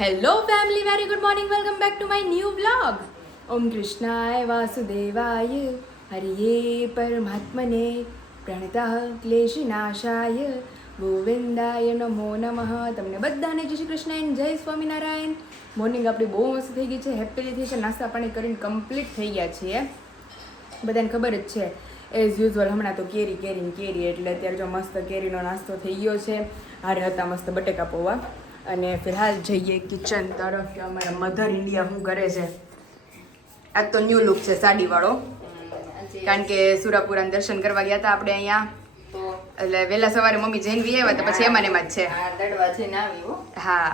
Hello family, very good morning, welcome back to my new vlog. ઓમ કૃષ્ણાય વાસુદેવાય હરિયે પરમાત્મને પ્રણતઃ ક્લેશનાશાય ગોવિંદાય નમો નમઃ. તમને બધાને જય શ્રી કૃષ્ણ એન્ડ જય સ્વામિનારાયણ. મોર્નિંગ આપણી બહુ મસ્ત થઈ ગઈ છે, હેપીલી થઈ છે, નાસ્તા પાણી કરીને કમ્પ્લીટ થઈ ગયા છીએ. બધાને ખબર જ છે એઝ યુઝ્યુઅલ હમણાં તો કેરી એટલે અત્યારે જો મસ્ત કેરીનો નાસ્તો થઈ ગયો છે. હારે હતા મસ્ત બટેકા પૌવા. અને ફિલહાલ જઈએ કિચન તરફ કે અમારા મધર ઇન્ડિયા શું કરે છે. આજ તો ન્યૂ લુક છે સાડીવાળો, કારણ કે સુરાપુરાના દર્શન કરવા ગયા હતા આપણે અહીંયા, એટલે વહેલા સવારે મમ્મી જઈને બી આવ્યા તો પછી એમાં ને એમાં જ છે. દડવા જઈને આવી હા,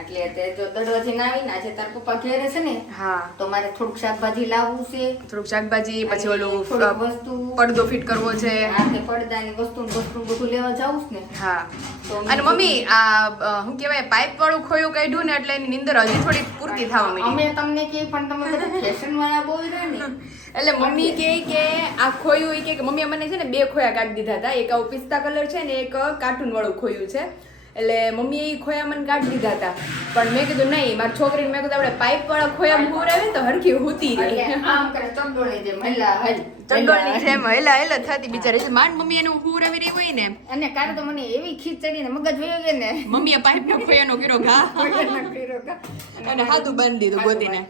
એટલે તે જો દડવા જઈને આવીને આજે તાર પપ્પા ઘેરે છે ને, હા, તો મારે થોડુંક શાકભાજી લાવવું છે, થોડુંક શાકભાજી, પછી ઓલું થોડીક વસ્તુ, પડદો ફિટ કરવો છે. હા, તે પડદાની વસ્તુ બધું લેવા જાવું છે ને. હા, તો અને મમ્મી આ શું કહેવાય પાઇપ વાળું ખોયું કાઢ્યું ને એટલે એની નીંદર હજી થોડી પૂરતી થવા માંડી. અમે તમને કે પણ તમે બધા ફેશન વાળા બહુ રહ્યા ને, એટલે મમ્મી કહે કે આ ખોયું, એ કે મમ્મીએ મને છે ને 2 ખોયા કાઢી દીધા હતા. એક આવું પિસ્તા કલર છે ને એક કાર્ટૂન વાળું ખોયું છે. એટલે મમ્મીએ એ ખોયા મને કાઢી દીધા હતા, પણ મેં કીધું નહીં, મારી છોકરીને મેં કીધું આપણે પાઇપ વાળા ખોયા મૂરાવે ને તો હરખી હુતી રહે. આમ કરે ચંડોળી જે મહિલા હલ ચંડોળની જેમ હેલા થતી બિચારી. માંડ મમ્મી એનું હુરાવી રહી હોય ને, અને કારે તો મને એવી ખીચ ચડી ને મગજ વયો ગયો ને, મમ્મીએ પાઇપનો ખોયાનો કર્યો ઘા અને હાથું બાંધી દીધું ગોતીને.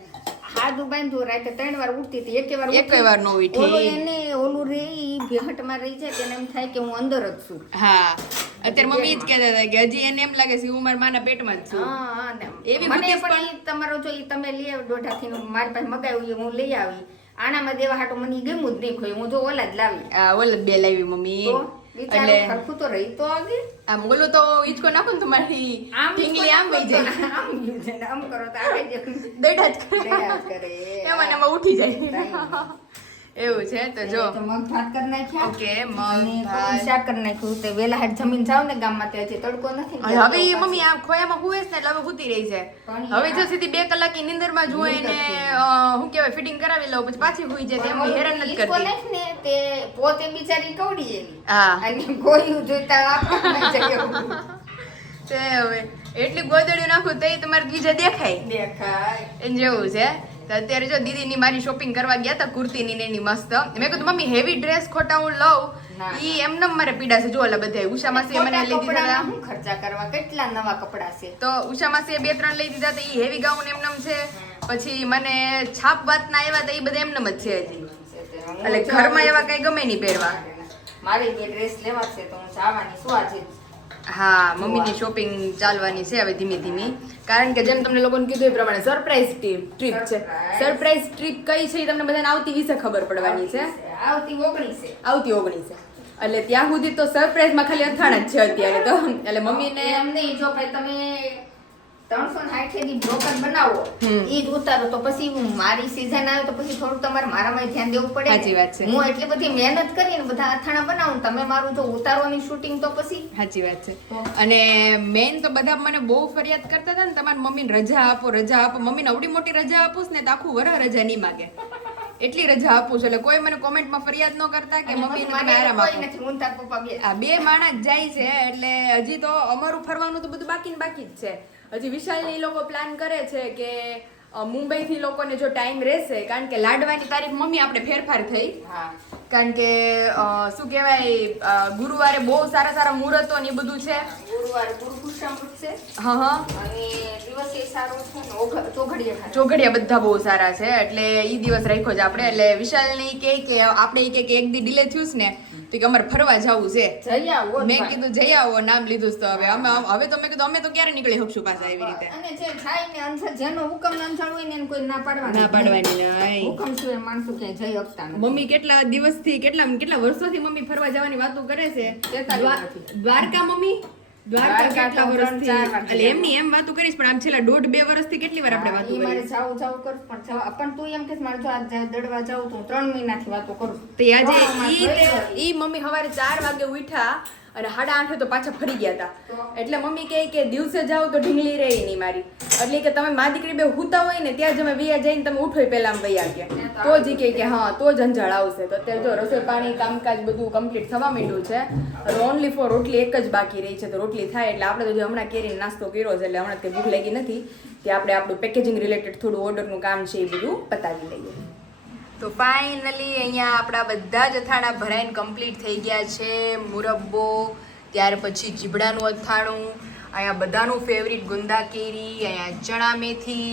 હાથું બાંધ્યું, રાતે 3 વાર ઉઠતી હતી, એક વાર નો ઉઠી. ઓલું એને ઓલું રે ઈ ભેહટમાં રહી જાય તેને એમ થાય કે હું અંદર જ છું. હા, અત્યારે મમ્મી જ કહેતા હતા કે હજી એને એમ લાગે છે હું મારા માના પેટમાં જ છું. હા, એવી મને બુદ્ધિ પણ ઈ તમારો જો ઈ તમે લઈ આવ દોઢાથી મારી પાસે મગાવ્યું, હું લઈ આવી. આનામાં દેવા હાટો મને ઈ ગમ્યું જ નહીં ખોયું, હું જો ઓલા જ લાવી. આ ઓલ 2 લાવી મમ્મી. તો વિચારો ખરખું તો રહી તો આગે. આમ બોલો તો ઈચકો નાખો ને તમારી ઢીંગલી આમ વઈ જાય, આમ ગયું છે ને આમ કરો તો આવે જ દડા જ કરે, દયા કરે. એમાં ને એમાં ઉઠી જાય. એવું છે તો જો તો મગ ભાત કરી નાખ્યા. ઓકે, અને મગ ભાત. શાક કરી નાખ્યું. તે વેલા હાટ જમીન જાવ ને ગામમાં તે હજી તડકો નથી ને. હવે ઈ મમ્મી આ ખોયામાં હુએ છે ને એટલે હવે હુતી રહી છે. હવે જો સીધી 2 કલાકની નીંદરમાં જુએ ને શું કહેવાય ફિટિંગ કરાવી લઉં પછી પાછી હુઈ જાય, એમ હેરાન નથી ઈસકો કરતી. નાખ ને તે પોતે બિચારી કવડી એવી. હા, અને ગોયું જોઈતા આપણને જગ્યા તે હવે એટલી ગોદડીઓ નાખું તો તમારે બીજા દેખાય દેખાય. એમ જેવું છે. તો અત્યારે જો દીદીની મારી શોપિંગ કરવા ગયા હતા કુર્તીની ને એની મસ્ત. મેં કીધું મમ્મી હેવી ડ્રેસ ખોટા હું લઉં, ઈ એમને મારે પીડા છે. જો ઓલા બધા ઉષા માસી મને લઈ દીધા હતા, શું ખર્ચા કરવા, કેટલા નવા કપડા છે. તો ઉષા માસીએ 2-3 લઈ દીધા હતા. ઈ હેવી ગાઉન એમનેમ છે. પછી મને છાપ વાતના આવ્યા હતા, ઈ બધા એમનેમ જ છે હજી. એટલે ઘરમાં એવા કઈ ગમે નહીં પહેરવા. મારી 2 ડ્રેસ લેવા છે તો હું જવાની છું આજે. હા, મમ્મીની શોપિંગ ચાલવાની છે હવે ધીમી ધીમી, કારણ કે જેમ તમને લોકોને કીધું એ પ્રમાણે સરપ્રાઈઝ ટ્રીપ છે. સરપ્રાઈઝ ટ્રીપ કઈ છે એ તમને બધાને આવતી વિશે ખબર પડવાની છે. આવતી 19 આવતી 19 એટલે ત્યાં સુધી તો સરપ્રાઈઝમાં ખાલી અથાણા જ છે અત્યારે તો. એટલે મમ્મીને એમ નહીં, જો ભાઈ તમે 360 ની બ્લોકર બનાવો, ઈ જ ઉતારો તો પછી મારી સીઝન આવે તો પછી થોડું તમારે મારામાં ધ્યાન દેવું પડે. સાચી વાત છે. હું એટલી બધી મહેનત કરીને બધા અથાણા બનાવું, તમે મારું જો ઉતારવાની શૂટિંગ તો પછી. સાચી વાત છે. અને મેઇન તો બધા મને બહુ ફરિયાદ કરતા હતા ને તમારી મમ્મીને રજા આપો રજા આપો. મમ્મીને આવડી મોટી રજા આપું ને તો આખું વરસ રજા નહીં માગે, એટલી રજા આપું છું. એટલે કોઈ મને કોમેન્ટમાં ફરિયાદ ન કરતા કે મમ્મીને તમે આરામ કોઈ આપો. નથી, હું તાર પપ્પા બે. આ 2 માણસ જાય છે એટલે હજી તો અમારું ફરવાનું તો બધું બાકી જ છે. હજી વિશાલની ઈ લોકો પ્લાન કરે છે કે મુંબઈથી લોકોને જો ટાઈમ રહેશે, કારણ કે લાડવાની તારીખ મમ્મી આપણે ફેરફાર થઈ, હા, કારણ કે શું કહેવાય ગુરુવારે બહુ સારા મુહૂર્તો ને એ બધું છે. ગુરુવારે ગુરુ પુષ્યામૃત છે. હા, અને દિવસે સારો છે ને ચોઘડિયા ખાય. ચોઘડિયા બધા બહુ સારા છે એટલે ઈ દિવસ રાખ્યો છે આપણે. એટલે વિશાલને કહે કે આપણે ઈ કે એક દી ડિલે થયું ને તો કે અમારે ફરવા જવું છે. જઈ આવો. મેં કીધું જઈ આવો, નામ લીધું તો હવે હવે તો મેં કીધું અમે તો ક્યારે નીકળી શકશું પાછા એવી રીતે. અને જે થાય ને અંસર જેનો હુકમ અંસર હોય ને એને કોઈ ના પાડવાની. ના પાડવાની નહીં. હુકમ શું એ માણસો ક્યાંય જઈ શકતા નથી. મમ્મી કેટલા દિવસથી કેટલા વર્ષોથી મમ્મી ફરવા જવાની વાતો કરે છે. દ્વારકા મમ્મી દ્વારકા કેટલા વર્ષથી, એટલે એમની એમ વાતો કરીશ પણ આમ છેલ્લા 1.5-2 વર્ષથી કેટલી વાર આપણે વાતો ઈ મારે કરી. જાવું કરું પણ તું એમ કે મારે જો આજ દડવા જાવું તો 3 મહિનાથી વાતો કરું. તો આજે ઈ મમ્મી સવારે 4 વાગે ઉઠ્યા અને 8:30 તો પાછા ફરી ગયા હતા. એટલે મમ્મી કહે કે દિવસે જાવ તો ઢીંગલી રહી નહીં મારી, એટલે કે તમે મા દીકરી બે હુતા હોય ને ત્યાં જ અમે વૈયા જઈને તમે ઉઠો પહેલા અમે વૈયા ગયા તો જ કે હા તો જંજાળ આવશે. તો અત્યારે જો રસોઈ પાણી કામકાજ બધું કમ્પ્લીટ થવા માંડ્યું છે. હવે ઓનલી ફોર રોટલી એક જ બાકી રહી છે. તો રોટલી થાય એટલે આપણે તો જો હમણાં કેરીનો નાસ્તો કર્યો છે એટલે હમણાં કંઈ ભૂખ લાગી નથી કે આપણે આપણું પેકેજિંગ રિલેટેડ થોડું ઓર્ડરનું કામ છે એ બધું પતાવી લઈએ. તો ફાઇનલી અહીંયા આપણા બધા જ અથાણા ભરાઈને કમ્પ્લીટ થઈ ગયા છે. મુરબ્બો, ત્યાર પછી ચીબડાનું અથાણું, અહીંયા બધાનું ફેવરિટ ગુંદા કેરી, અહીંયા ચણા મેથી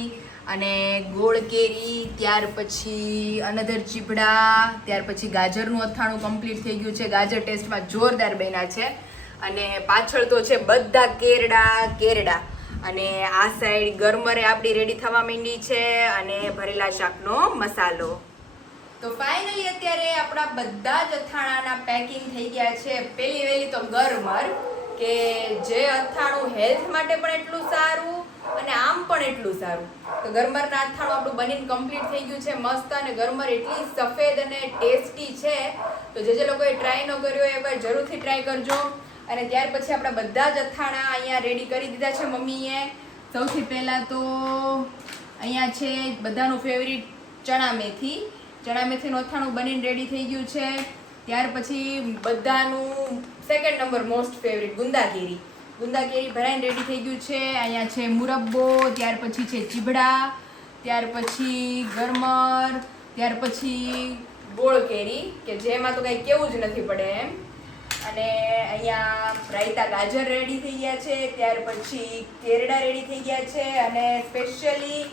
અને ગોળ કેરી, ત્યાર પછી અનધર ચીબડા, ત્યાર પછી ગાજરનું અથાણું કમ્પ્લીટ થઈ ગયું છે. ગાજર ટેસ્ટમાં જોરદાર બન્યા છે. અને પાછળ તો છે બધા કેરડા અને આ સાઈડ ગરમરે આપણી રેડી થવા માંડી છે અને ભરેલા શાકનો મસાલો. તો ફાઇનલી અત્યારે આપણા બધા જ અથાણાના પેકિંગ થઈ ગયા છે. પહેલી વહેલી તો ગરમર કે જે અથાણું હેલ્થ માટે પણ એટલું સારું અને આમ પણ એટલું સારું. તો ગરમરના અથાણું આપણું બનીને કમ્પ્લીટ થઈ ગયું છે મસ્ત. અને ગરમર એટલી સફેદ અને ટેસ્ટી છે તો જે લોકોએ ટ્રાય ન કર્યો એ એકવાર જરૂરથી ટ્રાય કરજો. અને ત્યાર પછી આપણા બધા જ અથાણા અહીંયા રેડી કરી દીધા છે મમ્મીએ. સૌથી પહેલાં તો અહીંયા છે બધાનું ફેવરિટ ચણા મેથીનું અથાણું બનીને રેડી થઈ ગયું છે. ત્યાર પછી બધાનું સેકન્ડ નંબર મોસ્ટ ફેવરિટ ગુંદા કેરી ભરાઈને રેડી થઈ ગયું છે. અહીંયા છે મુરબ્બો, ત્યાર પછી છે ચીબડા, ત્યાર પછી ગરમર, ત્યાર પછી ગોળ કેરી કે જેમાં તો કંઈ કેવું જ નથી પડે એમ. અને અહીંયા રાયતા ગાજર રેડી થઈ ગયા છે. ત્યાર પછી કેરડા રેડી થઈ ગયા છે. અને સ્પેશિયલી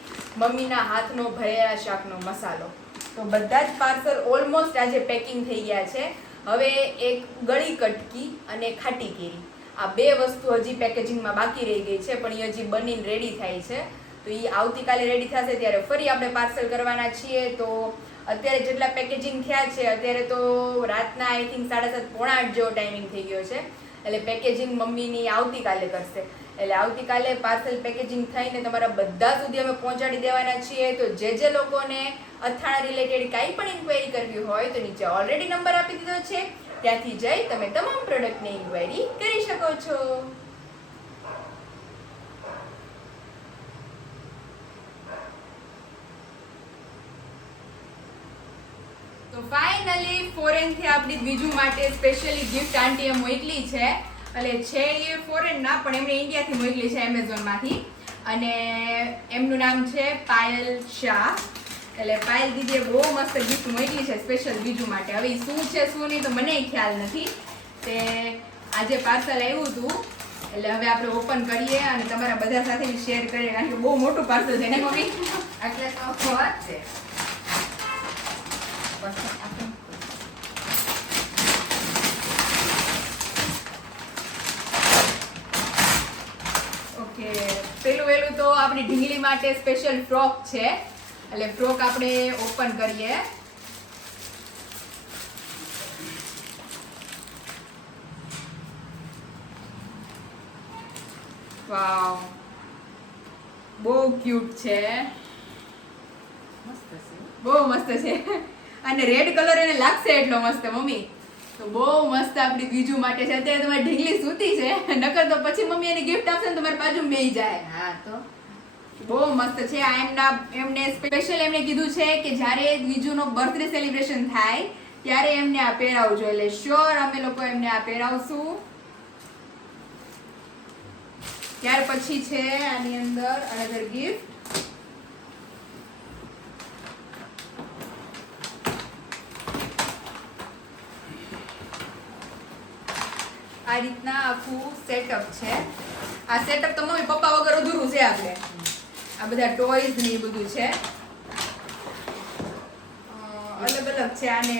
મમ્મીના હાથનો ભરેલા શાકનો મસાલો. તો બધા જ પાર્સલ ઓલમોસ્ટ આજે પેકિંગ થઈ ગયા છે. હવે એક ગળી કટકી અને ખાટી કેરી આ બે વસ્તુ હજી પેકેજિંગમાં બાકી રહી ગઈ છે પણ એ હજી બનીને રેડી થાય છે. તો એ આવતીકાલે રેડી થશે ત્યારે ફરી આપણે પાર્સલ કરવાના છીએ. તો અત્યારે જેટલા પેકેજિંગ થયા છે અત્યારે તો રાતના આઈ થિંક 7:30 પોણા 8 જેવો ટાઈમિંગ થઈ ગયો છે. એટલે પેકેજિંગ મમ્મીની આવતીકાલે કરશે. એટલે આવતીકાલે પાર્સલ પેકેજિંગ થઈને તમારા બધા સુધી અમે પહોંચાડી દેવાના છીએ. તો જે લોકોને અથાણા રિલેટેડ કાંઈ પણ ઇન્ક્વાયરી કરવી હોય તો નીચે ઓલરેડી નંબર આપી દીધો છે, ત્યાંથી જઈ તમે તમામ પ્રોડક્ટની ઇન્ક્વાયરી કરી શકો છો. તો ફાઇનલી ફોરેનથી આપણી બીજું માટે સ્પેશિયલી ગિફ્ટ આંટીએ મોકલી છે. એટલે છે એ ફોરેન ના પણ એમણે ઇન્ડિયાથી મોકલી છે એમેઝોનમાંથી. અને એમનું નામ છે પાયલ શાહ. એટલે પાયલ દીદીએ બહુ મસ્ત ગિફ્ટ મોકલી છે સ્પેશિયલ બીજું માટે. હવે શું છે શું નહીં તો મને ખ્યાલ નથી. તે આજે પાર્સલ આવ્યું હતું એટલે હવે આપણે ઓપન કરીએ અને તમારા બધા સાથે શેર કરીએ કારણ કે બહુ મોટું પાર્સલ છે ને મમ્મી. એટલે તો વાત છે. ઓકે, પહેલું તો આપણી ઢીંગલી માટે સ્પેશિયલ ફ્રોક છે. એટલે ફ્રોક આપણે ઓપન કરીએ. વાવ, બહુ ક્યુટ છે, બહુ મસ્ત છે. અને રેડ કલર એને લાગશે એટલો મસ્ત મમ્મી. તો બહુ મસ્ત આપણી બીજું માટે છે. અત્યારે તમારી ઢીંગલી સૂતી છે, નકર તો પછી મમ્મી એને ગિફ્ટ આપશે ને તમારી બાજુ બેહી જાય. હા તો બહુ મસ્ત છે. એમને સ્પેશિયલ એમને કીધું છે કે જ્યારે બીજુનો બર્થડે સેલિબ્રેશન થાય ત્યારે એમને આ પહેરાવજો. એટલે શ્યોર અમે લોકો એમને આ પહેરાવશું. ત્યાર પછી છે આની અંદર અનધર ગિફ્ટ. આ રીતના આખું સેટઅપ છે. આ સેટઅપ તો મમ્મી પપ્પા વગર અધૂરું છે. આપણે આ બધા ટોયઝ ને એ બધું છે, અલગ અલગ છે. આને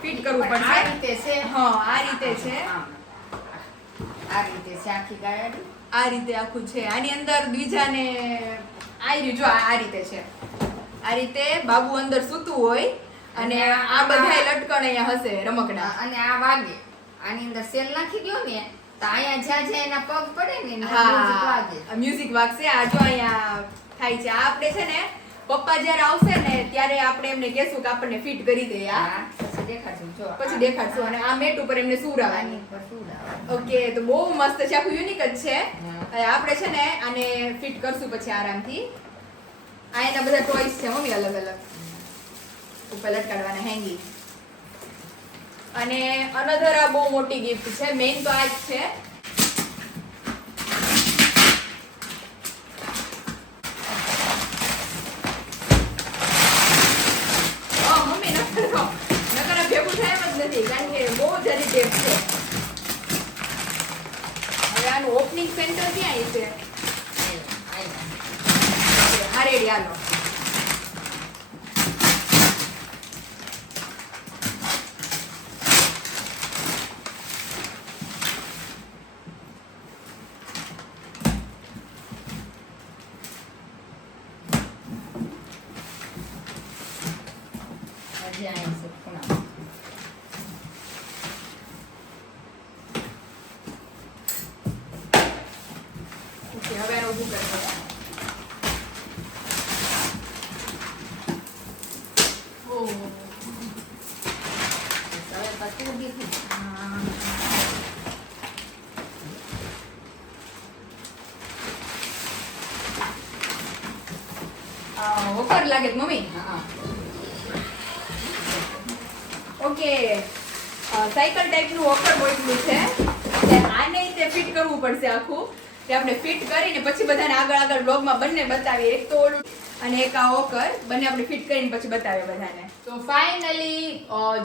ફિટ કરવું પડશે. આ રીતે છે. હા, આ રીતે છે. આ રીતે છે આખી ગાડી. આ રીતે આખું છે. આની અંદર બીજાને આ જો આ રીતે છે. આ રીતે બાબુ અંદર સૂતું હોય અને આ બધાય લટકણ અહીંયા હશે રમકડા. અને આ વાગે આની અંદર સેલ નાખી દો ને તો અહીંયા જ્યાં જ્યાં એના પગ પડે ને હા, મ્યુઝિક વાગશે. આ જો અહીંયા થાય છે. આ આપણે છે ને પપ્પા જ્યારે આવશે ને ત્યારે આપણે એમને કહેશું કે આપણને ફિટ કરી દે. આ પછી દેખાડશું જો પછી દેખાડશું. અને આ મેટ ઉપર એમને સુવડાવવાની. આની ઉપર સુવડાવવાનું. ઓકે, તો બહુ મસ્ત છે, આખું યુનિક જ છે. અને આપણે છે ને આને ફિટ કરશું પછી આરામથી. આ એના બધા ટોયસ છે મમ્મી, અલગ અલગ ઉપર લટકાડવાના હેંગિંગ. અને અનધર આ બહુ મોટી ગિફ્ટ છે. મેઇન તો આ જ છે. મમ્મી નકર ભેગું થાય એમ જ નથી, કારણ કે બહુ જરી ટેપ છે. હવે આનું ઓપનિંગ સેન્ટર ક્યાં છે? હા રેડી, હાલો. હજી અહીં છે ખૂણામાં. ઓકે, હવે આને ઊભું કરી દો. ઓહ, હવે પછી ઊભી થઈ. વોકર લાગે છે મમ્મી. હા ઓકે, સાયકલ ટાઈપનું વોકર મોકલું છે. એટલે આને તે ફિટ કરવું પડશે આખું. તે આપણે ફિટ કરીને પછી બધાને આગળ આગળ બ્લોગમાં બંને બતાવીએ. એક તો ઓલું અને એક આ વોકર, બંને આપણે ફિટ કરીને પછી બતાવીએ બધાને. તો ફાઇનલી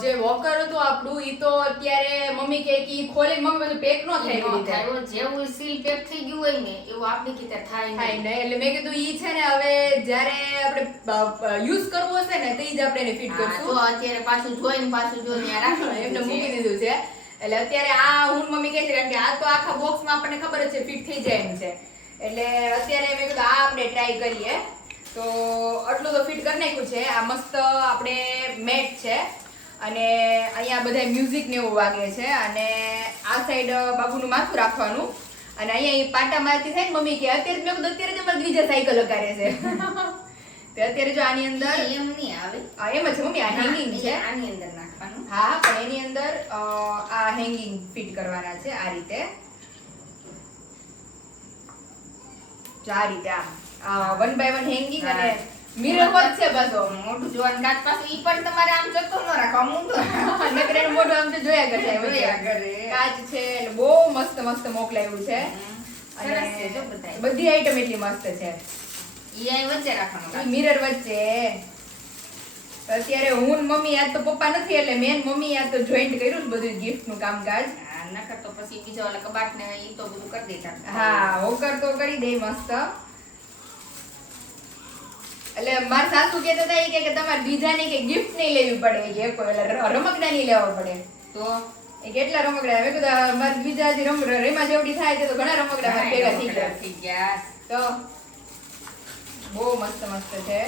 જે વોકર હતું આપણું, ઈ તો અત્યારે મમ્મી કહે કે ઈ ખોલીને મમ્મી બધું પેક ન થાય એવી રીતે. થાય જેવું સીલ પેક થઈ ગયું હોય ને એવું આપણી કીતે થાય થાય નહીં. ને, એટલે મેં કીધું ઈ છે ને હવે જ્યારે આપણે યુઝ કરવું હશે ને તો ઈ જ આપણે એને ફિટ હા, કરશું. જો અત્યારે પાછું જોઈને ત્યાં રાખી એમને દીધું મૂકી છે. દીધું છે. એટલે અત્યારે આ હું ને મમ્મી કહે છે કારણ કે આ તો આખા બોક્સમાં આપણને ખબર જ છે ફિટ થઈ જાય એમ છે. એટલે અત્યારે મેં કીધું આ આપણે ટ્રાય કરીએ. તો આટલું તો ફિટ કરી નાખ્યું છે. આ મસ્ત આપણે મેટ છે અને અહીંયા બધા મ્યુઝિક ને એવું વાગે છે. અને આ સાઈડ બાબુનું માથું રાખવાનું. અને અહીંયા ઈ પાટા મારતી થાય ને મમ્મી કે અત્યારે મેં કીધું અત્યારે જ અમારે બીજા સાયકલ કરે છે. તો અત્યારે જો આની અંદર એમ નહીં આવે. એમ જ છે મમ્મી, આ હેંગિંગ છે. આની અંદર નાખવાનું. હા, પણ એની અંદર આ હેંગિંગ ફિટ કરવાના છે આ રીતે. જો આ રીતે આ 1 by 1 હેંગિંગ અને મિરર વર્ક છે બધો. મોઢું જોવાનું કાચ પાછું ઈ પણ તમારે આમ જતો ન રાખવા મૂંધો નકર એનું મોઢું આમ તો જોયા કરશે. જોયા કરે. કાચ છે એટલે બહુ મસ્ત મસ્ત મોકલાયું છે. સરસ છે જો બધાય. બધી આઈટમ એટલી મસ્ત છે. ઈ અહીં વચ્ચે રાખવાનું કાચ. મિરર વચ્ચે. અત્યારે હું ને મમ્મી, આજ તો પપ્પા નથી એટલે મેન મમ્મી આજ તો જોઈન્ટ કર્યું છે બધું ગિફ્ટ નું કામકાજ. હા, નકર તો પછી બીજા ઓલા કબાટ ને ઈ તો બધું કરી દેતા. હા, હોકર તો કરી દે મસ્ત. એટલે મારા સાસુ કહેતા હતા ઈ કે તમારે બીજાને કે ગિફ્ટ નહીં લેવી પડે, કે કોઈ રમકડા નહીં લેવા પડે. તો એ કેટલા રમકડા, મેં કીધું મારે બીજા જે રેમા જેવડી થાય છે તો ઘણા રમકડા મારે ભેગા થઈ ગયા. તો બહુ મસ્ત મસ્ત છે.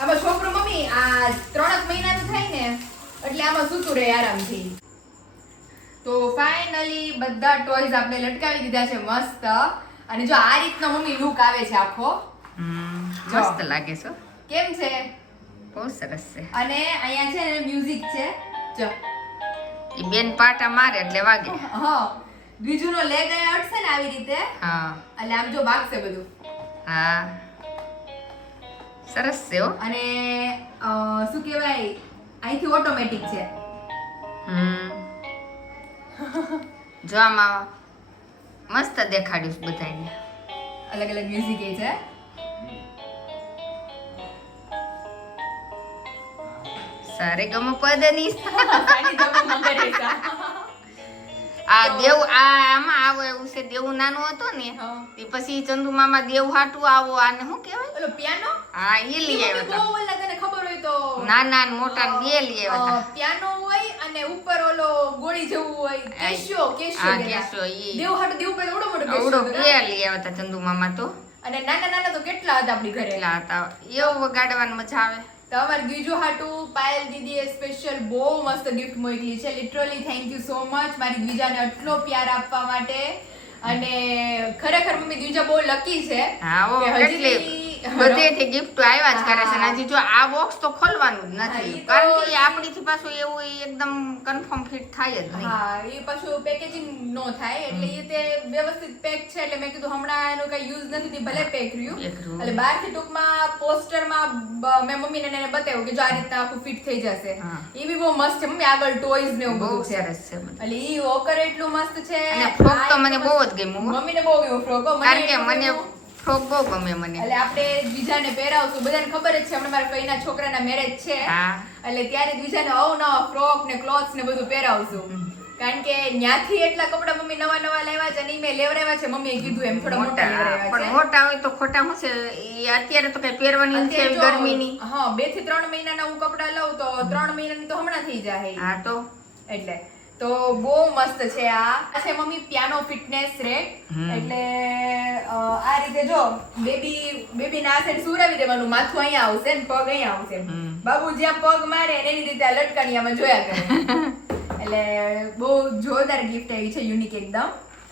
આમાં છોકરો મમ્મી આ 3 મહિનાનું થાય ને એટલે આમાં સૂતું રહે આરામથી. તો ફાઇનલી બધા ટોયઝ આપણે લટકાવી દીધા છે મસ્ત. અને જો આ રીતનો મમ્મી લુક આવે છે આખો. મસ્ત લાગે છે. કેમ છે? બહુ સરસ છે. અને અહીંયા છે ને મ્યુઝિક છે. જો ઈ બેન પાટા મારે એટલે વાગે. હા, બીજુનો લેગ અહીંયા અડશે ને આવી રીતે. હા એટલે આમ જો વાગશે બધું. હા સરસ છે હો. અને શું કહેવાય, અહીંથી ઓટોમેટિક છે. જો આમાં મસ્ત દેખાડ્યું છે બધાને. અલગ અલગ મ્યુઝિક એ છે. સારે ગમ પદની સાની જમા મંગરેસા. આ દેવ આમાં આવો એવું છે. દેવ નાનો હતો ને હા. તે પછી ચંદુ મામા દેવ હાટુ આવો આને શું કહેવાય? ઓલો પિયાનો. હા ઈ લઈ આવ્યો બહુ હતો. ઓલા તને ખબર હોય તો નાના ને મોટા ને બે લઈ આવ્યા હતા. પિયાનો હોય અને ઉપર ઓલો ગોળી જેવું હોય. કેશિયો હા કહેવાય. કેશો ઈ દેવ હાટુ દેવ પર ઓડો મોટો આવડો કેશિયો બે હતો. લઈ આવ્યા હતા ચંદુ મામા તો. અને નાના નાના તો કેટલા હતા આપણી ઘરે. કેટલા હતા એવું વગાડવાની મજા આવે. તો અમારે બીજો હાટુ પાયલ દીદીએ સ્પેશિયલ બહુ મસ્ત ગિફ્ટ મોકલી છે. Literally thank you so much મારી દ્વિજાને આટલો પ્યાર આપવા માટે. અને ખરેખર મમ્મી દ્વિજા બહુ લકી છે હા, ઓ કે કેટલી બધેથી ગિફ્ટ આવ્યા જ કરે છે ને હજી જો આ બોક્સ તો ખોલવાનું જ હા, નથી ઈ તો- કારણ કે આપણીથી પાછું એવું એકદમ કન્ફર્મ ફિટ થાય જ નહીં હા એ પાછું પેકેજિંગ નો થાય એટલે એ તે વ્યવસ્થિત પેક છે એટલે મેં કીધું હમણાં એનો કઈ યુઝ નથી થતી, ભલે પેક રહ્યું Pack રહ્યું. એટલે બહારથી ટૂંકમાં પોસ્ટરમાં મેં મમ્મીને એને બતાવ્યું કે જો આ રીતના આખું ફિટ થઈ જશે. હા. એ બી બહુ મસ્ત છે મમ્મી, આગળ ટોયઝ ને એવું બહુ બધું છે સરસ છે બધું. એટલે ઈ વોકર એટલું મસ્ત છે અને ફ્રોક તો આ મને એટલું બહુ મસ્ત. જ ગમ્યું હો. મમ્મીને બહુ ગમ્યું ફ્રોક હો, કારણ કે એટલું મને ગમ્યું. ફ્રોક બહુ ગમે મને એટલે આપણે બીજાને પહેરાવશું, બધાને ખબર જ છે હમણાં મારા ફઈના છોકરાના મેરેજ છે હા. એટલે ત્યારે જ બીજાને અવનવા ફ્રોક ને ક્લોથ્સ ને બધું પહેરાવશું કારણ કે ન્યાથી એટલા કપડા મમ્મી નવા નવા લાવ્યા છે અને ઈ મેં લેવડાવ્યા છે, મમ્મીએ કીધું એમ થોડા મોટા લેવડાવ્યા પણ છે. મોટા હોય તો ખોટા શું છે એ અત્યારે તો કઈ પહેરવાની નથી અત્યારે એવી જો, ગરમીની હા 2 થી 3 મહિનાના હું કપડા લઉં તો 3 મહિનાની તો હમણાં થઈ જાય હા તો એટલે તો બહુ મસ્ત છે આ છે મમ્મી પિયાનો ફિટનેસ રેક. એટલે આ રીતે જો બેબી ના સાઈડ સુરાવી દેવાનું, માથું અહીંયા આવશે ને પગ અહીંયા આવશે, બાબુ જ્યાં પગ મારે ને એની રીતે આ લટકણિયામાં જોયા કરે એટલે બહુ જોરદાર ગિફ્ટ આવી છે, યુનિક એકદમ.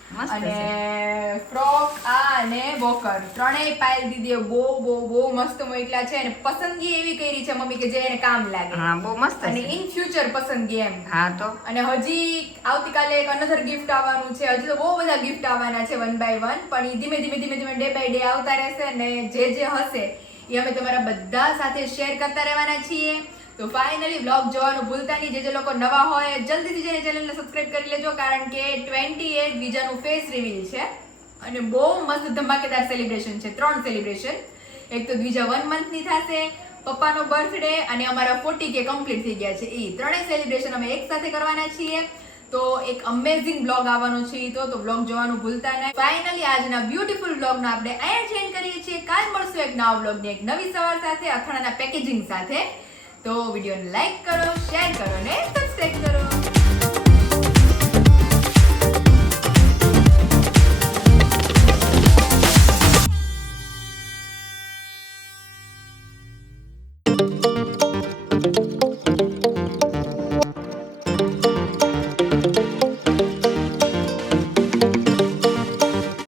મસ્ત અને છે. ફ્રોક આ અને વોકર ત્રણેય પાયલ દીદીએ બહુ મસ્ત મોકલ્યા છે અને પસંદગી એવી કરી છે મમ્મી કે જે એને કામ લાગે હા બહુ મસ્ત અને છે ઇન ફ્યુચર પસંદગી એમ. હા તો અને હજી આવતીકાલે એક અનધર ગિફ્ટ આવવાનું છે, હજી તો બહુ બધા ગિફ્ટ આવવાના છે 1 by 1, પણ ઈ ધીમે ડે બાય ડે આવતા રહેશે અને જે હશે એ અમે તમારા બધા સાથે શેર કરતા રહેવાના છીએ. તો ફાઇનલી વ્લોગ જોવાનું ભૂલતા નહીં, જે લોકો નવા હોય જલ્દીથી જઈને ચેનલને સબસ્ક્રાઇબ કરી લેજો કારણ કે 28 બીજાનું ફેસ રિવીલ છે અને બહુ મસ્ત ધમાકેદાર સેલિબ્રેશન છે, 3 સેલિબ્રેશન. એક તો બીજા 1 મંથની થશે, પપ્પાનો બર્થડે અને અમારા 40K કમ્પ્લીટ થઈ ગયા છે, એ ત્રણેય સેલિબ્રેશન અમે એક સાથે કરવાના છીએ. તો એક અમેઝિંગ બ્લોગ આવવાનો છે તો બ્લોગ જોવાનું ભૂલતા નહીં. ફાઇનલી આજના બ્યુટીફુલ બ્લોગનો આપણે અહીંયા જ એન્ડ કરીએ છીએ. કાલ મળશું એક નવા બ્લોગની એક નવી સવાર સાથે, અથાણાના પેકેજિંગ સાથે. તો વિડીયોને લાઈક કરો, શેર કરો ને સબસ્ક્રાઇબ કરો.